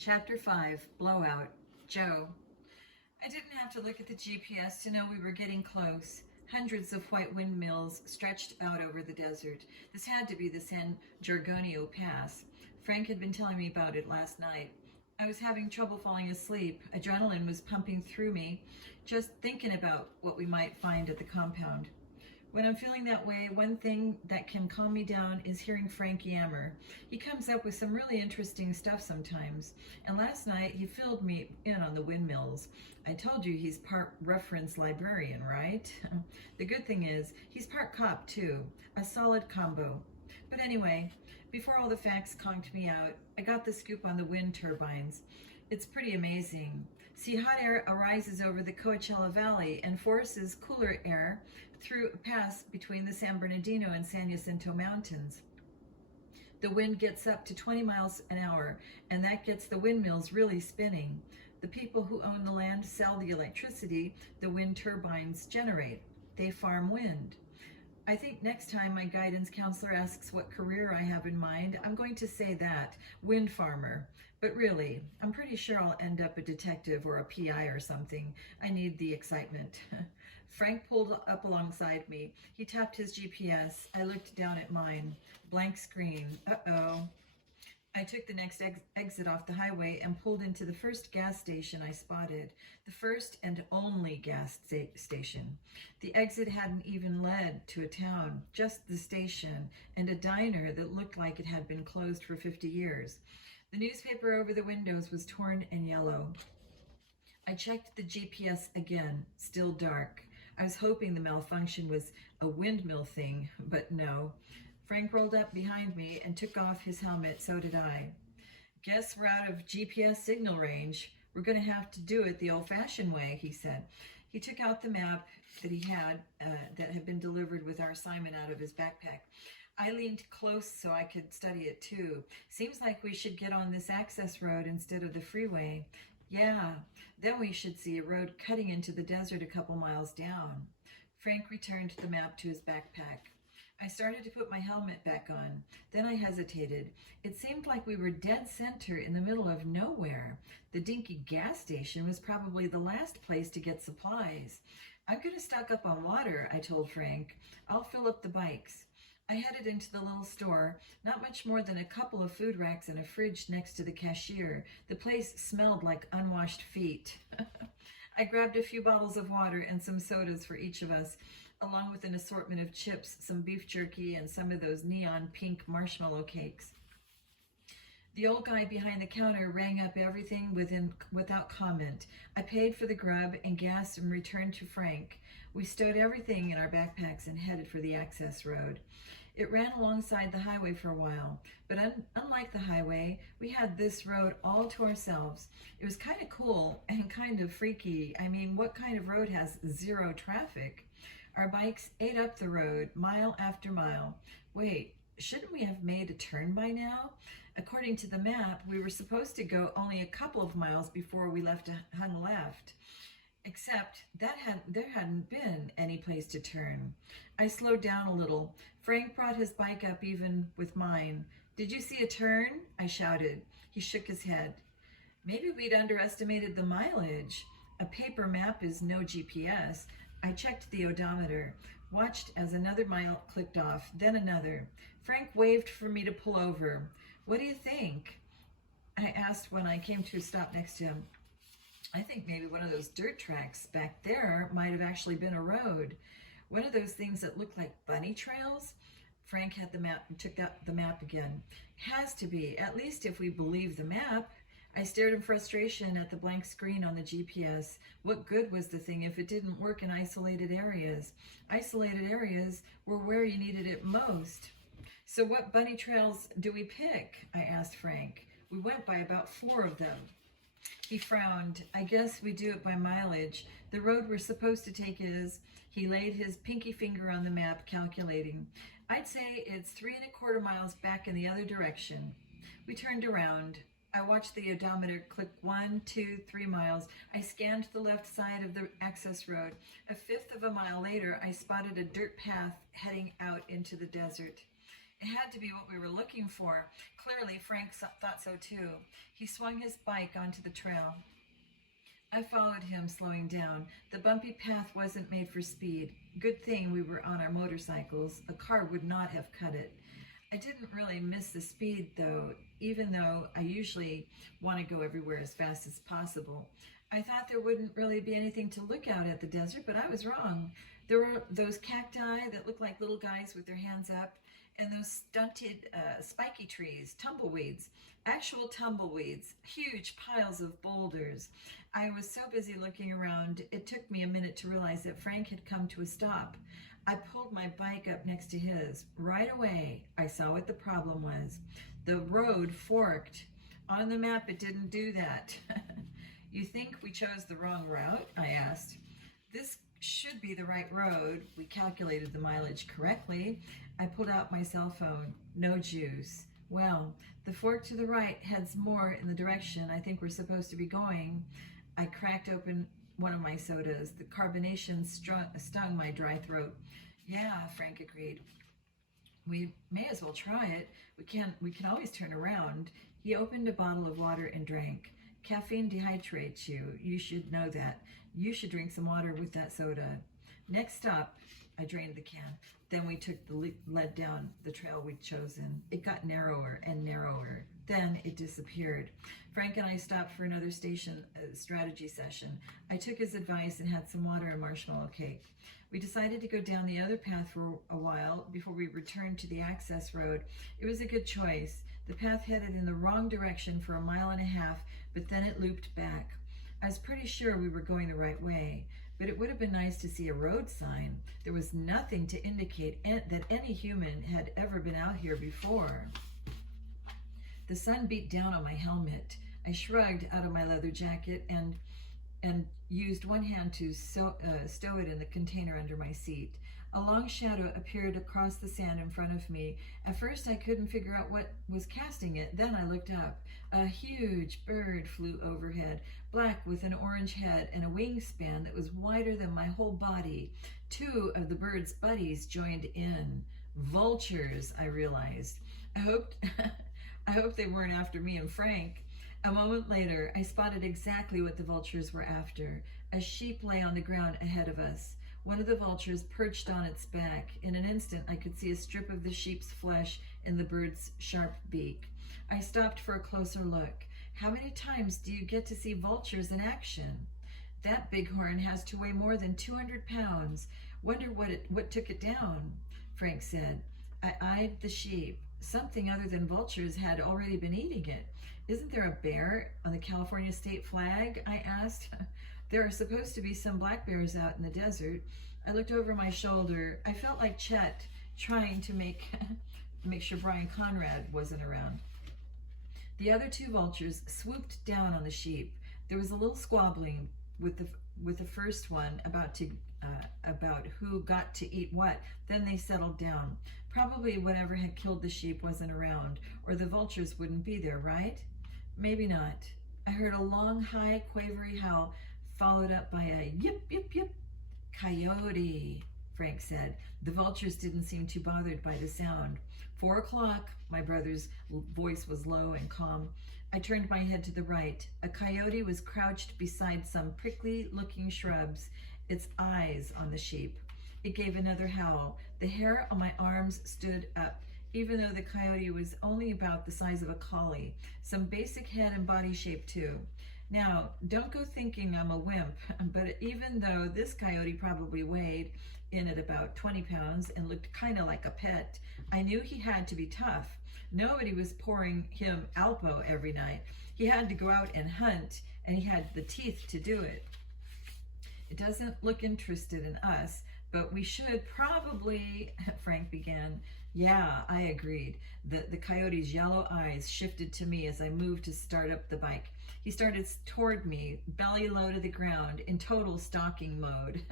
Chapter 5, Blowout, Joe. I didn't have to look at the GPS to know we were getting close. Hundreds of white windmills stretched out over the desert. This had to be the San Gorgonio Pass. Frank had been telling me about it last night. I was having trouble falling asleep. Adrenaline was pumping through me, just thinking about what we might find at the compound. When I'm feeling that way, one thing that can calm me down is hearing Frank yammer. He comes up with some really interesting stuff sometimes. And last night, he filled me in on the windmills. I told you he's part reference librarian, right? The good thing is, he's part cop too. A solid combo. But anyway, before all the facts conked me out, I got the scoop on the wind turbines. It's pretty amazing. See, hot air arises over the Coachella Valley and forces cooler air through a pass between the San Bernardino and San Jacinto Mountains. The wind gets up to 20 miles an hour, and that gets the windmills really spinning. The people who own the land sell the electricity the wind turbines generate. They farm wind. I think next time my guidance counselor asks what career I have in mind, I'm going to say that, wind farmer. But really, I'm pretty sure I'll end up a detective or a PI or something. I need the excitement. Frank pulled up alongside me. He tapped his GPS. I looked down at mine. Blank screen. Uh-oh. I took the next exit off the highway and pulled into the first gas station I spotted. The first and only gas station. The exit hadn't even led to a town, just the station and a diner that looked like it had been closed for 50 years. The newspaper over the windows was torn and yellow. I checked the GPS again, still dark. I was hoping the malfunction was a windmill thing, but no. Frank rolled up behind me and took off his helmet, so did I. Guess we're out of GPS signal range. We're going to have to do it the old-fashioned way, he said. He took out the map that he had, that had been delivered with our assignment out of his backpack. I leaned close so I could study it too. Seems like we should get on this access road instead of the freeway. Yeah, then we should see a road cutting into the desert a couple miles down. Frank returned the map to his backpack. I started to put my helmet back on. Then I hesitated. It seemed like we were dead center in the middle of nowhere. The dinky gas station was probably the last place to get supplies. I'm going to stock up on water, I told Frank. I'll fill up the bikes. I headed into the little store, not much more than a couple of food racks and a fridge next to the cashier. The place smelled like unwashed feet. I grabbed a few bottles of water and some sodas for each of us, along with an assortment of chips, some beef jerky, and some of those neon pink marshmallow cakes. The old guy behind the counter rang up everything without comment. I paid for the grub and gas and returned to Frank. We stowed everything in our backpacks and headed for the access road. It ran alongside the highway for a while, but unlike the highway, we had this road all to ourselves. It was kind of cool and kind of freaky. I mean, what kind of road has zero traffic? Our bikes ate up the road, mile after mile. Wait, shouldn't we have made a turn by now? According to the map, we were supposed to go only a couple of miles before we hung left. Except there hadn't been any place to turn. I slowed down a little. Frank brought his bike up even with mine. Did you see a turn? I shouted. He shook his head. Maybe we'd underestimated the mileage. A paper map is no GPS. I checked the odometer, watched as another mile clicked off, then another. Frank waved for me to pull over. What do you think? I asked when I came to a stop next to him. I think maybe one of those dirt tracks back there might have actually been a road. One of those things that look like bunny trails? Frank had the map and took out the map again. Has to be, at least if we believe the map. I stared in frustration at the blank screen on the GPS. What good was the thing if it didn't work in isolated areas? Isolated areas were where you needed it most. So what bunny trails do we pick? I asked Frank. We went by about 4 of them. He frowned. I guess we do it by mileage. The road we're supposed to take is, he laid his pinky finger on the map, calculating. I'd say it's 3¼ miles back in the other direction. We turned around. I watched the odometer click 1, 2, 3 miles. I scanned the left side of the access road. 1/5 of a mile later, I spotted a dirt path heading out into the desert. It had to be what we were looking for. Clearly, Frank thought so too. He swung his bike onto the trail. I followed him, slowing down. The bumpy path wasn't made for speed. Good thing we were on our motorcycles. A car would not have cut it. I didn't really miss the speed, though, even though I usually want to go everywhere as fast as possible. I thought there wouldn't really be anything to look out at the desert, but I was wrong. There were those cacti that looked like little guys with their hands up, and those stunted, spiky trees, tumbleweeds, actual tumbleweeds, huge piles of boulders. I was so busy looking around, it took me a minute to realize that Frank had come to a stop. I pulled my bike up next to his. Right away, I saw what the problem was. The road forked. On the map, it didn't do that. You think we chose the wrong route? I asked. This should be the right road. We calculated the mileage correctly. I pulled out my cell phone. No juice. Well, the fork to the right heads more in the direction I think we're supposed to be going. I cracked open one of my sodas. The carbonation stung my dry throat. Yeah, Frank agreed. We may as well try it. We can always turn around. He opened a bottle of water and drank. Caffeine dehydrates you. You should know that. You should drink some water with that soda. Next stop, I drained the can. Then we took the lead down the trail we'd chosen. It got narrower and narrower. Then it disappeared. Frank and I stopped for another strategy session. I took his advice and had some water and marshmallow cake. We decided to go down the other path for a while before we returned to the access road. It was a good choice. The path headed in the wrong direction for 1.5 miles, but then it looped back. I was pretty sure we were going the right way, but it would have been nice to see a road sign. There was nothing to indicate that any human had ever been out here before. The sun beat down on my helmet. I shrugged out of my leather jacket and used one hand to stow it in the container under my seat. A long shadow appeared across the sand in front of me. At first I couldn't figure out what was casting it. Then I looked up. A huge bird flew overhead, black with an orange head and a wingspan that was wider than my whole body. 2 of the bird's buddies joined in. Vultures, I realized. I hoped they weren't after me and Frank. A moment later, I spotted exactly what the vultures were after. A sheep lay on the ground ahead of us. One of the vultures perched on its back. In an instant, I could see a strip of the sheep's flesh in the bird's sharp beak. I stopped for a closer look. How many times do you get to see vultures in action? That bighorn has to weigh more than 200 pounds. Wonder what took it down, Frank said. I eyed the sheep. Something other than vultures had already been eating it. Isn't there a bear on the California state flag? I asked. There are supposed to be some black bears out in the desert. I looked over my shoulder. I felt like Chet trying to make sure Brian Conrad wasn't around. The other 2 vultures swooped down on the sheep. There was a little squabbling with the first one about who got to eat what. Then they settled down. Probably whatever had killed the sheep wasn't around, or the vultures wouldn't be there, right? Maybe not. I heard a long, high, quavery howl, followed up by a yip, yip, yip. Coyote, Frank said. The vultures didn't seem too bothered by the sound. 4 o'clock, my brother's voice was low and calm. I turned my head to the right. A coyote was crouched beside some prickly-looking shrubs, its eyes on the sheep. It gave another howl. The hair on my arms stood up, even though the coyote was only about the size of a collie. Some basic head and body shape, too. Now, don't go thinking I'm a wimp, but even though this coyote probably weighed in at about 20 pounds and looked kind of like a pet, I knew he had to be tough. Nobody was pouring him Alpo every night. He had to go out and hunt, and he had the teeth to do it. It doesn't look interested in us, but we should probably, Frank began. Yeah, I agreed. The coyote's yellow eyes shifted to me as I moved to start up the bike. He started toward me, belly low to the ground, in total stalking mode.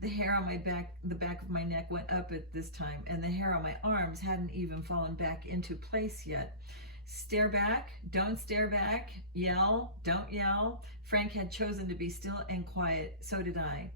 The hair on my back, the back of my neck went up at this time, and the hair on my arms hadn't even fallen back into place yet. Stare back, don't stare back, yell, don't yell. Frank had chosen to be still and quiet, so did I.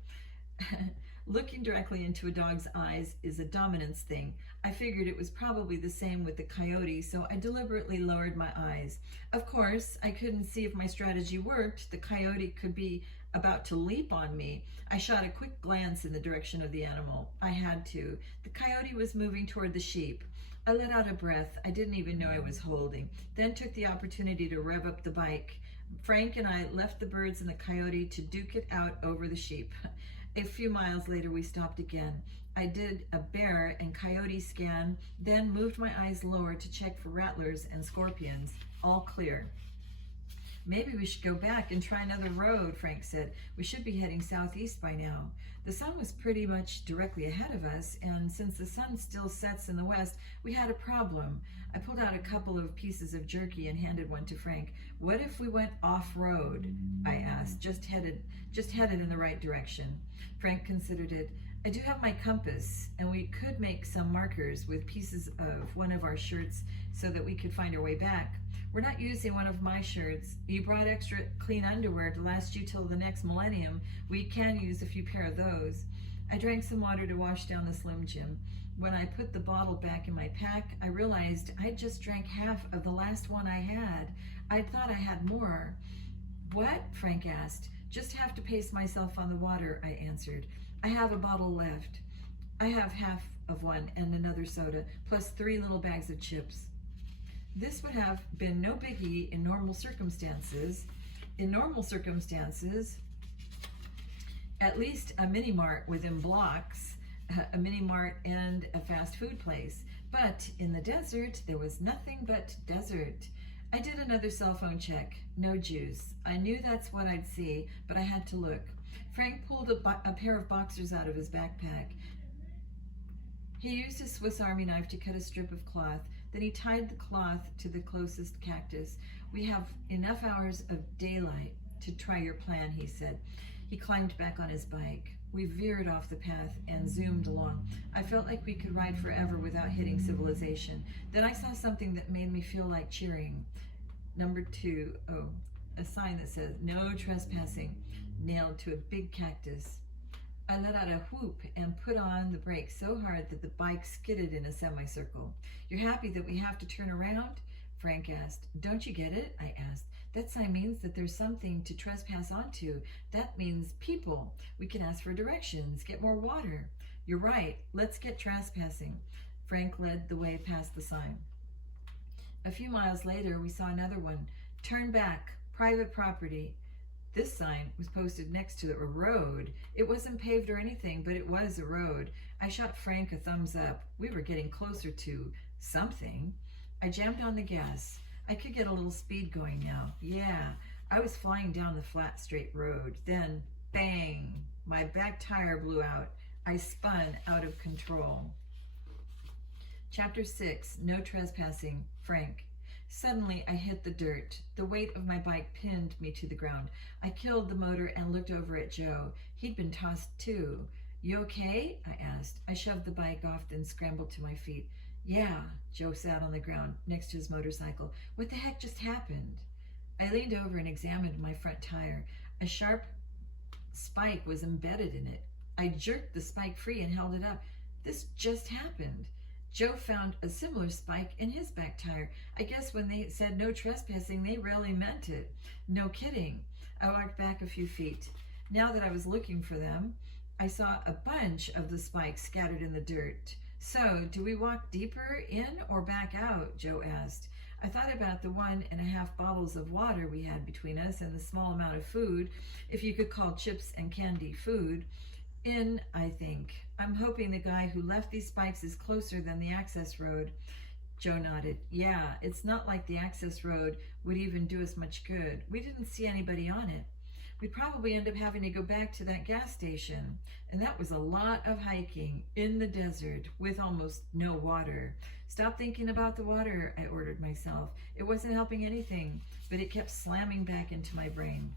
Looking directly into a dog's eyes is a dominance thing. I figured it was probably the same with the coyote, so I deliberately lowered my eyes. Of course, I couldn't see if my strategy worked. The coyote could be about to leap on me. I shot a quick glance in the direction of the animal. I had to. The coyote was moving toward the sheep. I let out a breath I didn't even know I was holding, then took the opportunity to rev up the bike. Frank and I left the birds and the coyote to duke it out over the sheep. A few miles later, we stopped again. I did a bear and coyote scan, then moved my eyes lower to check for rattlers and scorpions. All clear. Maybe we should go back and try another road, Frank said. We should be heading southeast by now. The sun was pretty much directly ahead of us, and since the sun still sets in the west, we had a problem. I pulled out a couple of pieces of jerky and handed one to Frank. What if we went off-road? I asked, just headed in the right direction. Frank considered it. I do have my compass, and we could make some markers with pieces of one of our shirts so that we could find our way back. We're not using one of my shirts. You brought extra clean underwear to last you till the next millennium. We can use a few pair of those. I drank some water to wash down the Slim Jim. When I put the bottle back in my pack, I realized I'd just drank half of the last one I had. I thought I had more. What? Frank asked. Just have to pace myself on the water, I answered. I have a bottle left. I have half of one and another soda, plus 3 little bags of chips. This would have been no biggie in normal circumstances. In normal circumstances, at least a mini mart within blocks, a mini mart and a fast food place. But in the desert, there was nothing but desert. I did another cell phone check. No juice. I knew that's what I'd see, but I had to look. Frank pulled a pair of boxers out of his backpack. He used his Swiss Army knife to cut a strip of cloth. Then he tied the cloth to the closest cactus. We have enough hours of daylight to try your plan, he said. He climbed back on his bike. We veered off the path and zoomed along. I felt like we could ride forever without hitting civilization. Then I saw something that made me feel like cheering. Number 2, a sign that says, "No trespassing," nailed to a big cactus. I let out a whoop and put on the brakes so hard that the bike skidded in a semicircle. "You're happy that we have to turn around?" Frank asked. "Don't you get it?" I asked. "That sign means that there's something to trespass onto. That means people. We can ask for directions, get more water." "You're right. Let's get trespassing." Frank led the way past the sign. A few miles later, we saw another one. "Turn back. Private property." This sign was posted next to a road. It wasn't paved or anything, but it was a road. I shot Frank a thumbs up. We were getting closer to something. I jammed on the gas. I could get a little speed going now. Yeah, I was flying down the flat, straight road. Then, bang, my back tire blew out. I spun out of control. Chapter 6, No Trespassing, Frank. Suddenly, I hit the dirt. The weight of my bike pinned me to the ground. I killed the motor and looked over at Joe. He'd been tossed too. "You okay?" I asked. I shoved the bike off, then scrambled to my feet. "Yeah." Joe sat on the ground next to his motorcycle. "What the heck just happened?" I leaned over and examined my front tire. A sharp spike was embedded in it. I jerked the spike free and held it up. This just happened. Joe found a similar spike in his back tire. I guess when they said no trespassing, they really meant it. No kidding. I walked back a few feet. Now that I was looking for them, I saw a bunch of the spikes scattered in the dirt. "So, do we walk deeper in or back out?" Joe asked. I thought about the 1.5 bottles of water we had between us and the small amount of food, if you could call chips and candy food. "In, I think. I'm hoping the guy who left these spikes is closer than the access road." Joe nodded. "Yeah, it's not like the access road would even do us much good. We didn't see anybody on it. We'd probably end up having to go back to that gas station. And that was a lot of hiking in the desert with almost no water. Stop thinking about the water, I ordered myself. It wasn't helping anything, but it kept slamming back into my brain.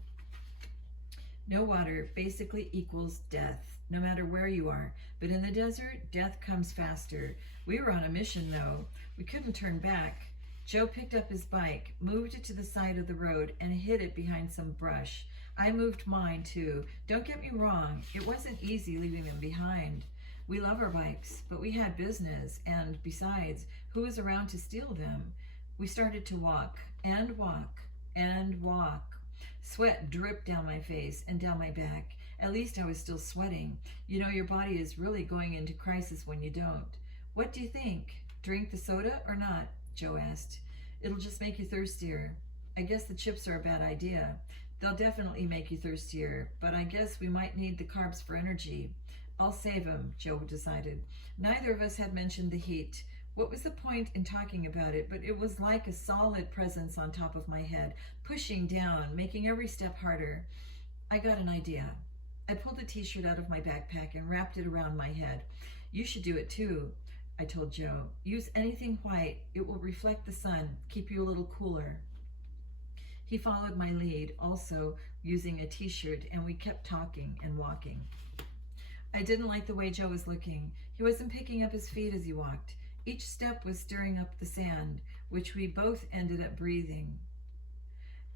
No water basically equals death, no matter where you are. But in the desert, death comes faster. We were on a mission, though. We couldn't turn back. Joe picked up his bike, moved it to the side of the road, and hid it behind some brush. I moved mine too. Don't get me wrong, it wasn't easy leaving them behind. We love our bikes, but we had business, and besides, who was around to steal them? We started to walk, and walk, and walk. Sweat dripped down my face and down my back. At least I was still sweating. You know, your body is really going into crisis when you don't. What do you think? Drink the soda or not? Joe asked. It'll just make you thirstier. I guess the chips are a bad idea. They'll definitely make you thirstier, but I guess we might need the carbs for energy. I'll save them, Joe decided. Neither of us had mentioned the heat. What was the point in talking about it? But it was like a solid presence on top of my head, pushing down, making every step harder. I got an idea. I pulled a t-shirt out of my backpack and wrapped it around my head. You should do it too, I told Joe. Use anything white. It will reflect the sun, keep you a little cooler. He followed my lead, also using a t-shirt, and we kept talking and walking. I didn't like the way Joe was looking. He wasn't picking up his feet as he walked. Each step was stirring up the sand, which we both ended up breathing.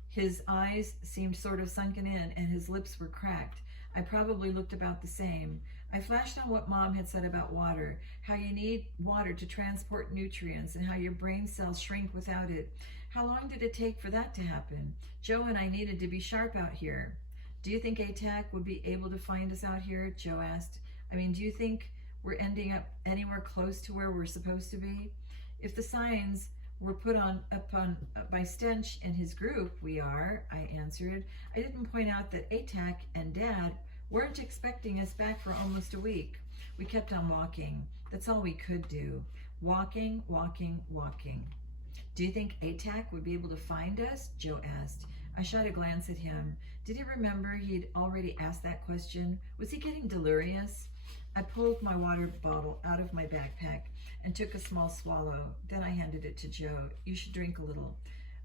His eyes seemed sort of sunken in, and his lips were cracked. I probably looked about the same. I flashed on what Mom had said about water, how you need water to transport nutrients, and how your brain cells shrink without it. How long did it take for that to happen? Joe and I needed to be sharp out here. Do you think ATAC would be able to find us out here? Joe asked. I mean, do you think we're ending up anywhere close to where we're supposed to be? If the signs were put up by Stench and his group, we are, I answered. I didn't point out that ATAC and Dad weren't expecting us back for almost a week. We kept on walking. That's all we could do. Walking, walking, walking. Do you think ATAC would be able to find us? Joe asked. I shot a glance at him. Did he remember he'd already asked that question? Was he getting delirious? I pulled my water bottle out of my backpack and took a small swallow. Then I handed it to Joe. You should drink a little.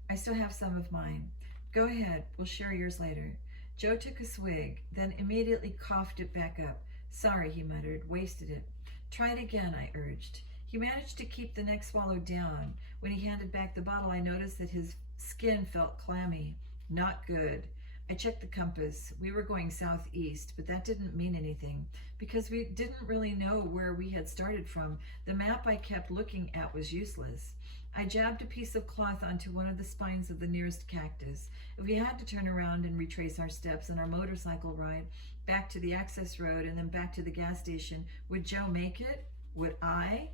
I still have some of mine. Go ahead. We'll share yours later. Joe took a swig, then immediately coughed it back up. Sorry, he muttered. Wasted it. Try it again, I urged. He managed to keep the next swallow down. When he handed back the bottle, I noticed that his skin felt clammy. Not good. I checked the compass. We were going southeast, but that didn't mean anything because we didn't really know where we had started from. The map I kept looking at was useless. I jabbed a piece of cloth onto one of the spines of the nearest cactus. If we had to turn around and retrace our steps and our motorcycle ride back to the access road and then back to the gas station, would Joe make it? Would I?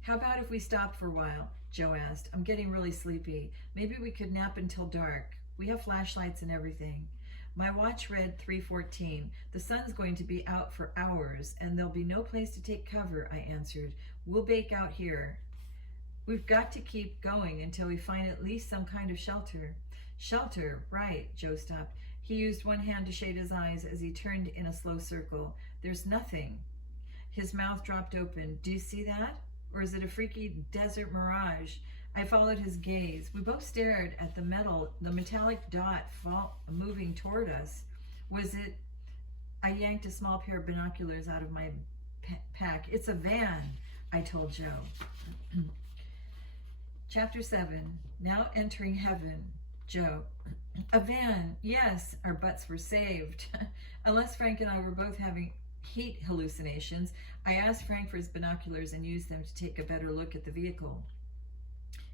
How about if we stopped for a while? Joe asked. I'm getting really sleepy. Maybe we could nap until dark. We have flashlights and everything. My watch read 3:14. The sun's going to be out for hours, and there'll be no place to take cover, I answered. We'll bake out here. We've got to keep going until we find at least some kind of shelter. Shelter, right, Joe stopped. He used one hand to shade his eyes as he turned in a slow circle. There's nothing. His mouth dropped open. Do you see that? Or is it a freaky desert mirage? I followed his gaze. We both stared at the metallic dot moving toward us. Was it? I yanked a small pair of binoculars out of my pack. It's a van, I told Joe. Chapter 7, Now Entering Heaven. Joe. A van, yes, our butts were saved. Unless Frank and I were both having heat hallucinations, I asked Frank for his binoculars and used them to take a better look at the vehicle.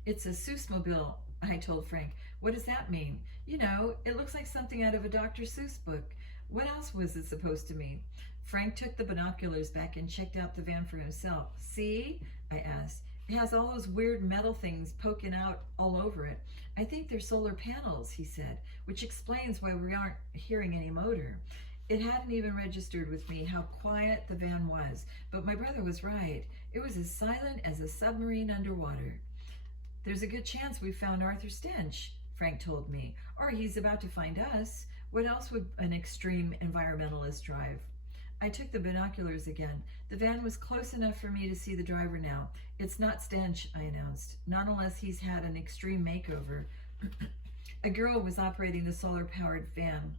It's a Seuss-mobile, I told Frank. What does that mean? You know, it looks like something out of a Dr. Seuss book. What else was it supposed to mean? Frank took the binoculars back and checked out the van for himself. See? I asked. It has all those weird metal things poking out all over it. I think they're solar panels, he said, which explains why we aren't hearing any motor. It hadn't even registered with me how quiet the van was, but my brother was right. It was as silent as a submarine underwater. There's a good chance we found Arthur Stench, Frank told me, or he's about to find us. What else would an extreme environmentalist drive? I took the binoculars again. The van was close enough for me to see the driver now. It's not Stench, I announced, not unless he's had an extreme makeover. A girl was operating the solar-powered van.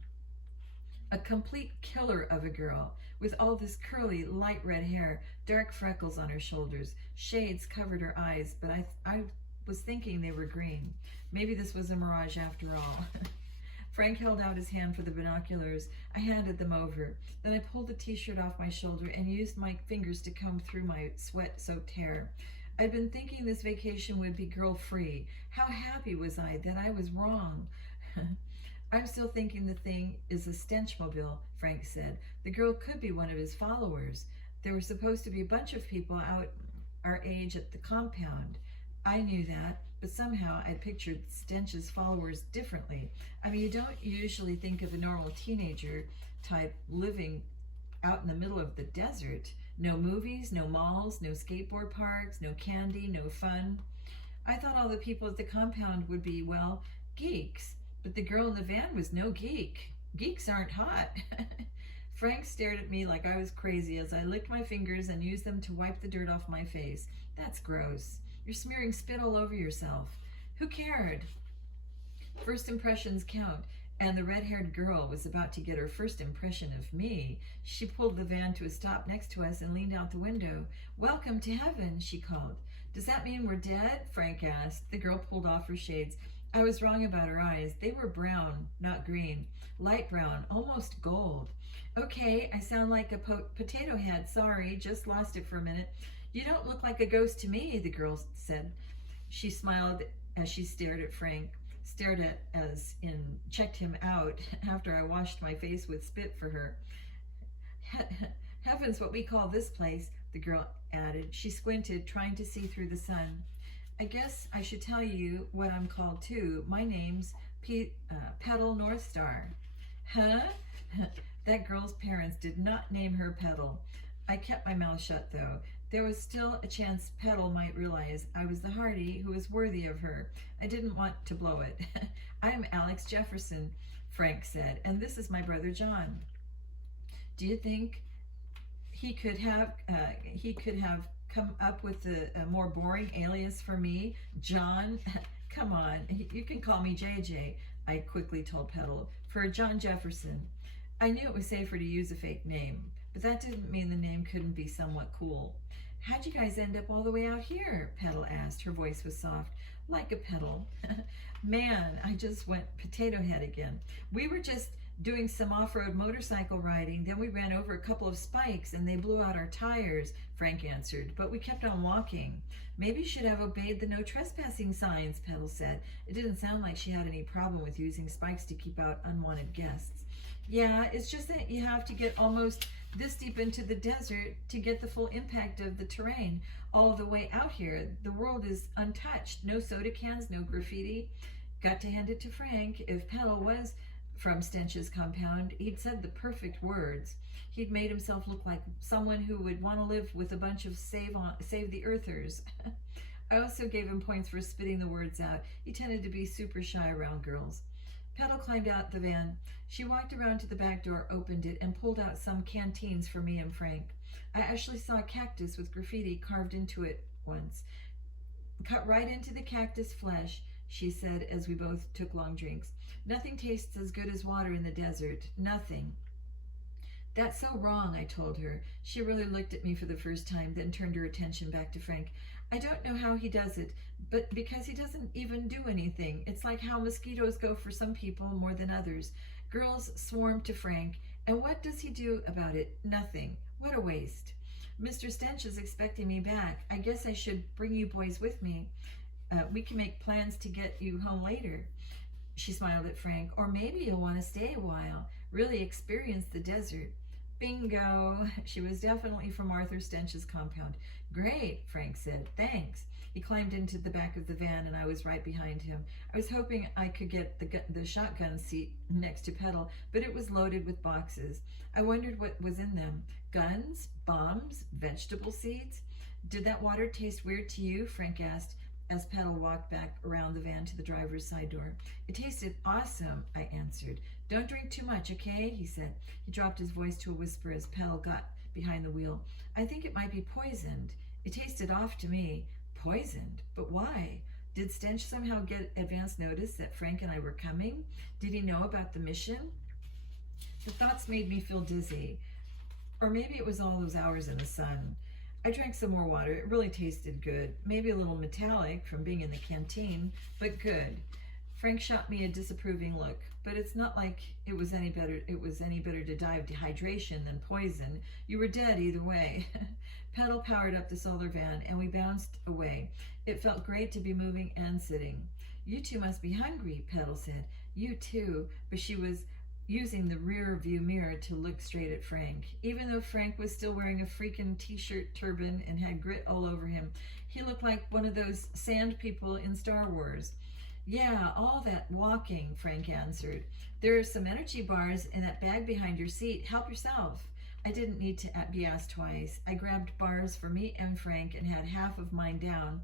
A complete killer of a girl, with all this curly, light red hair, dark freckles on her shoulders. Shades covered her eyes, but I was thinking they were green. Maybe this was a mirage after all. Frank held out his hand for the binoculars. I handed them over. Then I pulled the t-shirt off my shoulder and used my fingers to comb through my sweat-soaked hair. I'd been thinking this vacation would be girl-free. How happy was I that I was wrong. I'm still thinking the thing is a stenchmobile, Frank said. The girl could be one of his followers. There were supposed to be a bunch of people out our age at the compound. I knew that, but somehow I pictured Stench's followers differently. I mean, you don't usually think of a normal teenager type living out in the middle of the desert. No movies, no malls, no skateboard parks, no candy, no fun. I thought all the people at the compound would be, well, geeks. But the girl in the van was no geek. Geeks aren't hot. Frank stared at me like I was crazy as I licked my fingers and used them to wipe the dirt off my face. That's gross. You're smearing spit all over yourself. Who cared? First impressions count, and the red-haired girl was about to get her first impression of me. She pulled the van to a stop next to us and leaned out the window. Welcome to heaven, she called. Does that mean we're dead? Frank asked. The girl pulled off her shades. I was wrong about her eyes. They were brown, not green. Light brown, almost gold. Okay, I sound like a potato head. Sorry, just lost it for a minute. You don't look like a ghost to me, the girl said. She smiled as she stared at Frank. Stared at as in checked him out after I washed my face with spit for her. Heaven's what we call this place, the girl added. She squinted, trying to see through the sun. I guess I should tell you what I'm called too. My name's Petal Northstar. Huh? That girl's parents did not name her Petal. I kept my mouth shut though. There was still a chance Petal might realize I was the Hardy who was worthy of her. I didn't want to blow it. I'm Alex Jefferson, Frank said, and this is my brother John. Do you think he could have come up with a more boring alias for me? John? Come on, you can call me JJ, I quickly told Petal, for John Jefferson. I knew it was safer to use a fake name, but that didn't mean the name couldn't be somewhat cool. How'd you guys end up all the way out here? Petal asked. Her voice was soft, like a petal. Man, I just went potato head again. We were just doing some off-road motorcycle riding, then we ran over a couple of spikes and they blew out our tires, Frank answered, but we kept on walking. Maybe you should have obeyed the no trespassing signs, Petal said. It didn't sound like she had any problem with using spikes to keep out unwanted guests. Yeah, it's just that you have to get almost this deep into the desert to get the full impact of the terrain all the way out here. The world is untouched. No soda cans, no graffiti. Got to hand it to Frank. If Petal was from Stench's compound, he'd said the perfect words. He'd made himself look like someone who would want to live with a bunch of save the earthers. I also gave him points for spitting the words out. He tended to be super shy around girls. Petal climbed out the van. She walked around to the back door, opened it, and pulled out some canteens for me and Frank. I actually saw a cactus with graffiti carved into it once. Cut right into the cactus flesh, she said as we both took long drinks. Nothing tastes as good as water in the desert. Nothing. That's so wrong, I told her. She really looked at me for the first time, then turned her attention back to Frank. I don't know how he does it, but because he doesn't even do anything. It's like how mosquitoes go for some people more than others. Girls swarm to Frank, and what does he do about it? Nothing. What a waste. Mr. Stench is expecting me back. I guess I should bring you boys with me. We can make plans to get you home later. She smiled at Frank. Or maybe you'll want to stay a while, really experience the desert. Bingo. She was definitely from Arthur Stench's compound. Great, Frank said. Thanks. He climbed into the back of the van and I was right behind him. I was hoping I could get the shotgun seat next to Petal, but it was loaded with boxes. I wondered what was in them. Guns? Bombs? Vegetable seeds? Did that water taste weird to you? Frank asked as Petal walked back around the van to the driver's side door. It tasted awesome, I answered. Don't drink too much, okay? He said. He dropped his voice to a whisper as Petal got behind the wheel. I think it might be poisoned. It tasted off to me. Poisoned? But why? Did Stench somehow get advance notice that Frank and I were coming? Did he know about the mission? The thoughts made me feel dizzy. Or maybe it was all those hours in the sun. I drank some more water. It really tasted good. Maybe a little metallic from being in the canteen, but good. Frank shot me a disapproving look, but it's not like it was any better to die of dehydration than poison. You were dead either way. Pedal powered up the solar van and we bounced away. It felt great to be moving and sitting. You two must be hungry, Pedal said. You too, but she was using the rear view mirror to look straight at Frank. Even though Frank was still wearing a freaking t-shirt turban and had grit all over him, he looked like one of those sand people in Star Wars. Yeah, all that walking, Frank answered. There are some energy bars in that bag behind your seat. Help yourself. I didn't need to be asked twice. I grabbed bars for me and Frank and had half of mine down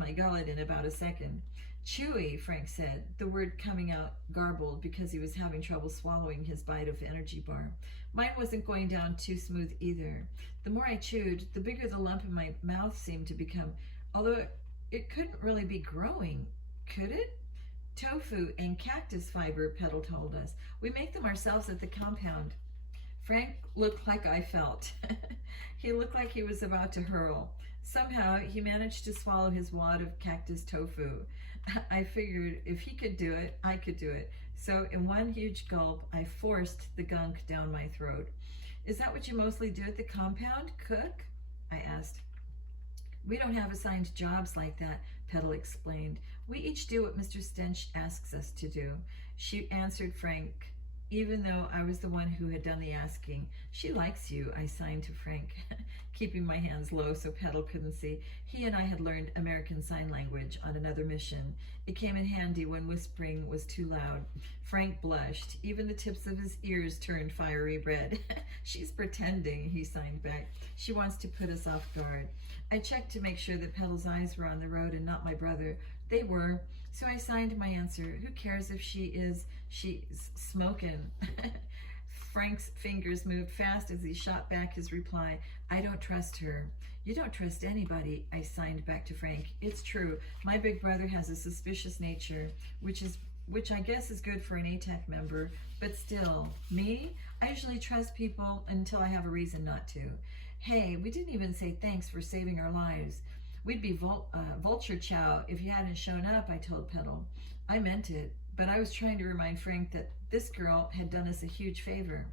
my gullet in about a second. Chewy, Frank said, the word coming out garbled because he was having trouble swallowing his bite of energy bar. Mine wasn't going down too smooth either. The more I chewed, the bigger the lump in my mouth seemed to become, although it couldn't really be growing, could it? Tofu and cactus fiber, Petal told us. We make them ourselves at the compound. Frank looked like I felt. He looked like he was about to hurl. Somehow, he managed to swallow his wad of cactus tofu. I figured if he could do it, I could do it. So in one huge gulp, I forced the gunk down my throat. Is that what you mostly do at the compound? Cook? I asked. We don't have assigned jobs like that, Petal explained. We each do what Mr. Stench asks us to do. She answered Frank, even though I was the one who had done the asking. She likes you, I signed to Frank, keeping my hands low so Petal couldn't see. He and I had learned American Sign Language on another mission. It came in handy when whispering was too loud. Frank blushed. Even the tips of his ears turned fiery red. She's pretending, he signed back. She wants to put us off guard. I checked to make sure that Petal's eyes were on the road and not my brother. They were, so I signed my answer. Who cares if she's smoking? Frank's fingers moved fast as he shot back his reply. I don't trust her. You don't trust anybody, I signed back to Frank. It's true. My big brother has a suspicious nature, which I guess is good for an ATAC member, but still, me? I usually trust people until I have a reason not to. Hey, we didn't even say thanks for saving our lives. We'd be vulture chow if you hadn't shown up, I told Petal. I meant it, but I was trying to remind Frank that this girl had done us a huge favor.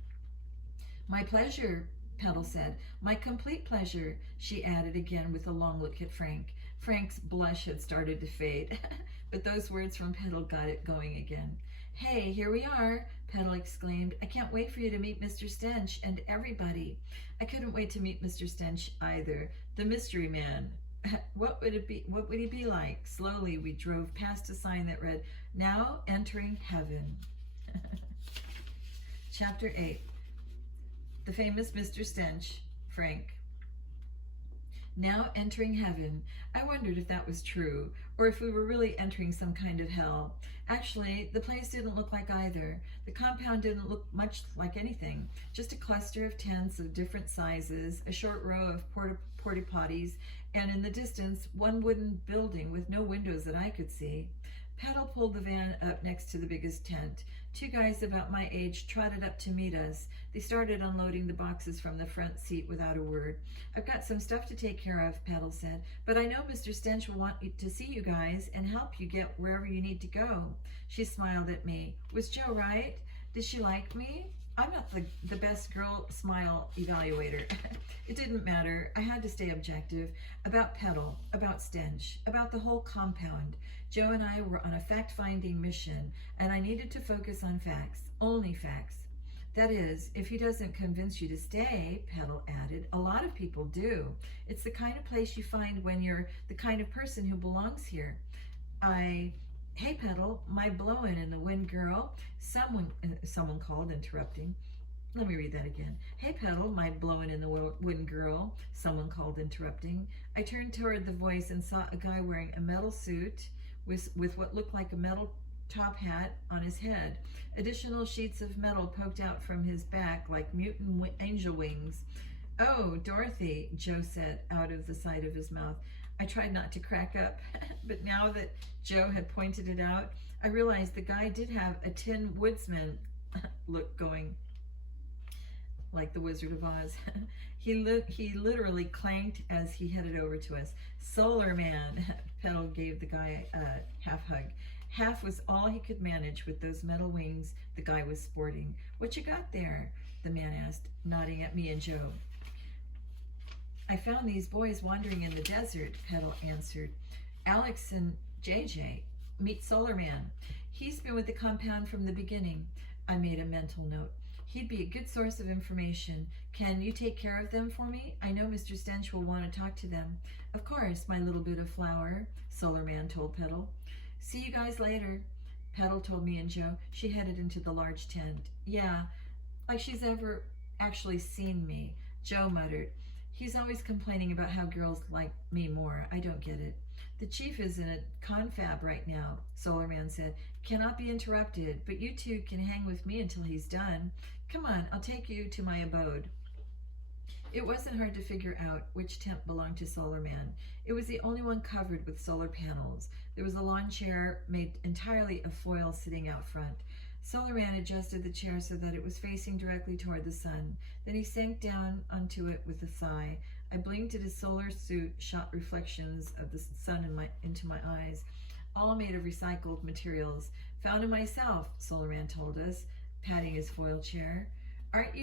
My pleasure, Petal said. My complete pleasure, she added again with a long look at Frank. Frank's blush had started to fade, but those words from Petal got it going again. Hey, here we are, Petal exclaimed. I can't wait for you to meet Mr. Stench and everybody. I couldn't wait to meet Mr. Stench either, the mystery man. What would he be like? Slowly we drove past a sign that read, Now Entering Heaven. Chapter 8. The famous Mr. Stench, Frank. Now entering heaven. I wondered if that was true, or if we were really entering some kind of hell. Actually, the place didn't look like either. The compound didn't look much like anything. Just a cluster of tents of different sizes, a short row of porta potties, and in the distance, one wooden building with no windows that I could see. Petal pulled the van up next to the biggest tent. Two guys about my age trotted up to meet us. They started unloading the boxes from the front seat without a word. I've got some stuff to take care of, Petal said, but I know Mr. Stench will want to see you guys and help you get wherever you need to go. She smiled at me. Was Joe right? Did she like me? I'm not the best girl smile evaluator. It didn't matter. I had to stay objective. About Petal, about Stench, about the whole compound. Joe and I were on a fact-finding mission, and I needed to focus on facts, only facts. That is, if he doesn't convince you to stay, Petal added. A lot of people do. It's the kind of place you find when you're the kind of person who belongs here. Hey, Petal, my blowin' in the wind girl. Someone called, interrupting. Let me read that again. Hey, Petal, my blowin' in the wind girl. Someone called, interrupting. I turned toward the voice and saw a guy wearing a metal suit with what looked like a metal top hat on his head. Additional sheets of metal poked out from his back like mutant angel wings. Oh, Dorothy, Joe said out of the side of his mouth. I tried not to crack up, but now that Joe had pointed it out, I realized the guy did have a Tin Woodsman look going. like the Wizard of Oz. He literally clanked as he headed over to us. Solar Man, Petal gave the guy a half hug. Half was all he could manage with those metal wings the guy was sporting. What you got there? The man asked, nodding at me and Joe. I found these boys wandering in the desert, Petal answered. Alex and JJ. Meet Solar Man. He's been with the compound from the beginning. I made a mental note. He'd be a good source of information. Can you take care of them for me? I know Mr. Stench will want to talk to them. Of course, my little bit of flower, Solar Man told Petal. See you guys later, Petal told me and Joe. She headed into the large tent. Yeah, like she's ever actually seen me, Joe muttered. He's always complaining about how girls like me more. I don't get it. The chief is in a confab right now, Solar Man said. Cannot be interrupted, but you two can hang with me until he's done. Come on, I'll take you to my abode. It wasn't hard to figure out which tent belonged to Solar Man. It was the only one covered with solar panels. There was a lawn chair made entirely of foil sitting out front. Solar Man adjusted the chair so that it was facing directly toward the sun. Then he sank down onto it with a sigh. I blinked at his solar suit, shot reflections of the sun into my eyes, all made of recycled materials. Found him myself, Solar Man told us, patting his foil chair. Aren't you